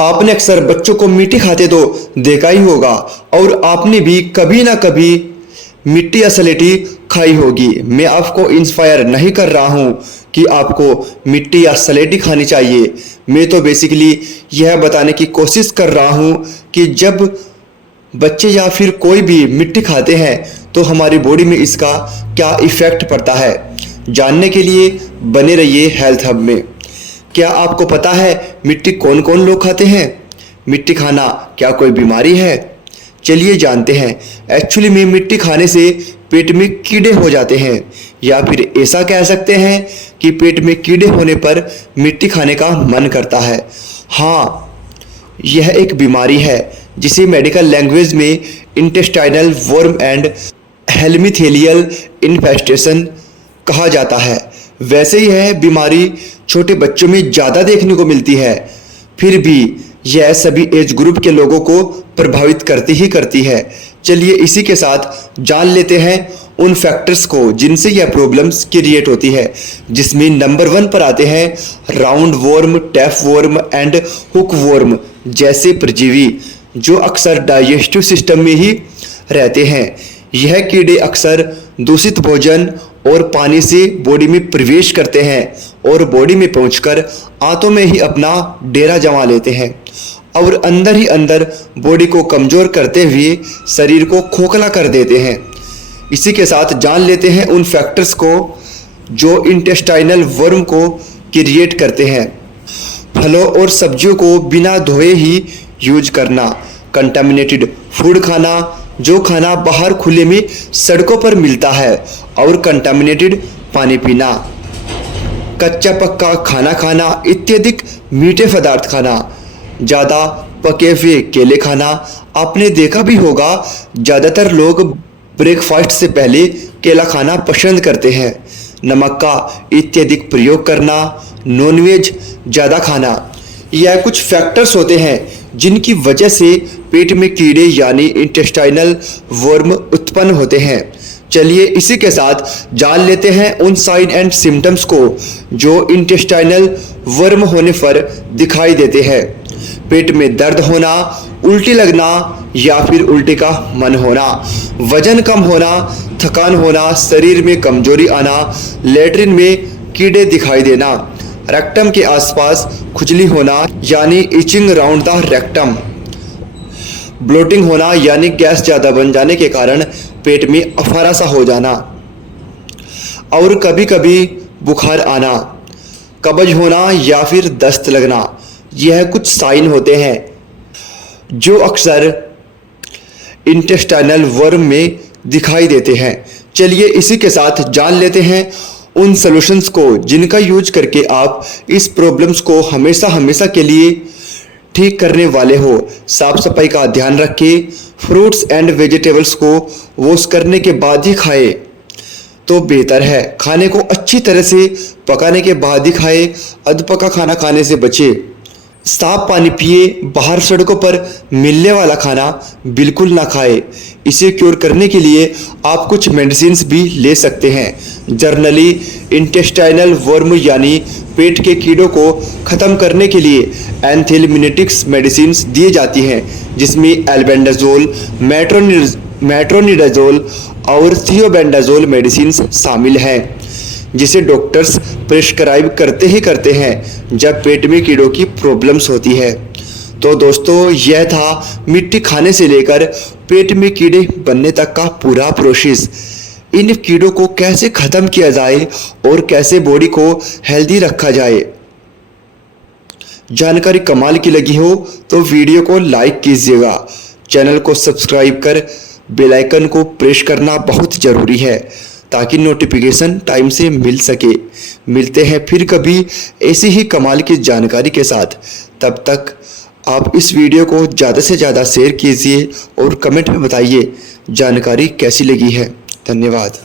आपने अक्सर बच्चों को मिट्टी खाते तो देखा ही होगा और आपने भी कभी ना कभी मिट्टी या स्लेटी खाई होगी। मैं आपको इंस्पायर नहीं कर रहा हूँ कि आपको मिट्टी या स्लेटी खानी चाहिए। मैं तो बेसिकली यह बताने की कोशिश कर रहा हूँ कि जब बच्चे या फिर कोई भी मिट्टी खाते हैं तो हमारी बॉडी में इसका क्या इफ़ेक्ट पड़ता है। जानने के लिए बने रहिए हेल्थ हब में। क्या आपको पता है मिट्टी कौन कौन लोग खाते हैं? मिट्टी खाना क्या कोई बीमारी है? चलिए जानते हैं। एक्चुअली में मिट्टी खाने से पेट में कीड़े हो जाते हैं, या फिर ऐसा कह सकते हैं कि पेट में कीड़े होने पर मिट्टी खाने का मन करता है। हाँ, यह एक बीमारी है जिसे मेडिकल लैंग्वेज में इंटेस्टाइनल वर्म एंड हेल्मिथेलियल इन्फेस्टेशन कहा जाता है। वैसे यह बीमारी छोटे बच्चों में ज़्यादा देखने को मिलती है, फिर भी यह सभी एज ग्रुप के लोगों को प्रभावित करती ही करती है। चलिए इसी के साथ जान लेते हैं उन फैक्टर्स को जिनसे यह प्रॉब्लम्स क्रिएट होती है, जिसमें नंबर 1 पर आते हैं round worm, tap worm and hook worm जैसे परजीवी जो अक्सर डाइजेस्टिव सिस्टम में ही रहते हैं। यह कीड़े अक्सर दूषित भोजन और पानी से बॉडी में प्रवेश करते हैं और बॉडी में पहुंचकर आंतों में ही अपना डेरा जमा लेते हैं और अंदर ही अंदर बॉडी को कमज़ोर करते हुए शरीर को खोखला कर देते हैं। इसी के साथ जान लेते हैं उन फैक्टर्स को जो इंटेस्टाइनल वर्म को क्रिएट करते हैं। फलों और सब्जियों को बिना धोए ही यूज करना, कंटामिनेटेड फूड खाना, जो खाना बाहर खुले में सड़कों पर मिलता है, और कंटामिनेटेड पानी पीना, कच्चा पक्का खाना खाना, अत्यधिक मीठे पदार्थ खाना, ज़्यादा पके हुए केले खाना। आपने देखा भी होगा ज़्यादातर लोग ब्रेकफास्ट से पहले केला खाना पसंद करते हैं। नमक का अत्यधिक प्रयोग करना, नॉनवेज ज़्यादा खाना, यह कुछ फैक्टर्स होते हैं जिनकी वजह से पेट में कीड़े यानी इंटेस्टाइनल वर्म उत्पन्न होते हैं। चलिए इसी के साथ जान लेते हैं उन साइन एंड सिम्टम्स को जो इंटेस्टाइनल वर्म होने पर दिखाई देते हैं। पेट में दर्द होना, उल्टी लगना या फिर उल्टी का मन होना, वजन कम होना, थकान होना, शरीर में कमजोरी आना, लैट्रिन में कीड़े दिखाई देना, रेक्टम के आसपास खुजली होना यानी itching round the rectum, bloating होना यानी गैस ज़्यादा बन जाने के कारण पेट में अफारा सा हो जाना, और कभी कभी बुखार आना, कब्ज होना या फिर दस्त लगना। यह कुछ साइन होते हैं जो अक्सर इंटेस्टाइनल वर्म में दिखाई देते हैं। चलिए इसी के साथ जान लेते हैं उन सॉल्यूशंस को जिनका यूज करके आप इस प्रॉब्लम्स को हमेशा हमेशा के लिए ठीक करने वाले हो। साफ सफाई का ध्यान रखें, फ्रूट्स एंड वेजिटेबल्स को वॉश करने के बाद ही खाएं तो बेहतर है। खाने को अच्छी तरह से पकाने के बाद ही खाएं, अधपका खाना खाने से बचें। साफ पानी पिए, बाहर सड़कों पर मिलने वाला खाना बिल्कुल ना खाएं। इसे क्योर करने के लिए आप कुछ मेडिसिन्स भी ले सकते हैं। जर्नली इंटेस्टाइनल वर्म यानी पेट के कीड़ों को ख़त्म करने के लिए एंथेलमिनेटिक्स मेडिसिन्स दी जाती हैं, जिसमें एल्बेंडाजोल, मेट्रोनिडाजोल और थियोबेंडाजोल मेडिसिन्स शामिल हैं, जिसे डॉक्टर्स प्रिस्क्राइब करते ही करते हैं जब पेट में कीड़ों की प्रॉब्लम्स होती है। तो दोस्तों, यह था मिट्टी खाने से लेकर पेट में कीड़े बनने तक का पूरा प्रोसेस। इन कीड़ों को कैसे ख़त्म किया जाए और कैसे बॉडी को हेल्दी रखा जाए। जानकारी कमाल की लगी हो तो वीडियो को लाइक कीजिएगा, चैनल को सब्सक्राइब कर बेल आइकन को प्रेस करना बहुत ज़रूरी है ताकि नोटिफिकेशन टाइम से मिल सके। मिलते हैं फिर कभी ऐसी ही कमाल की जानकारी के साथ। तब तक आप इस वीडियो को ज़्यादा से ज़्यादा शेयर कीजिए और कमेंट में बताइए जानकारी कैसी लगी है। धन्यवाद।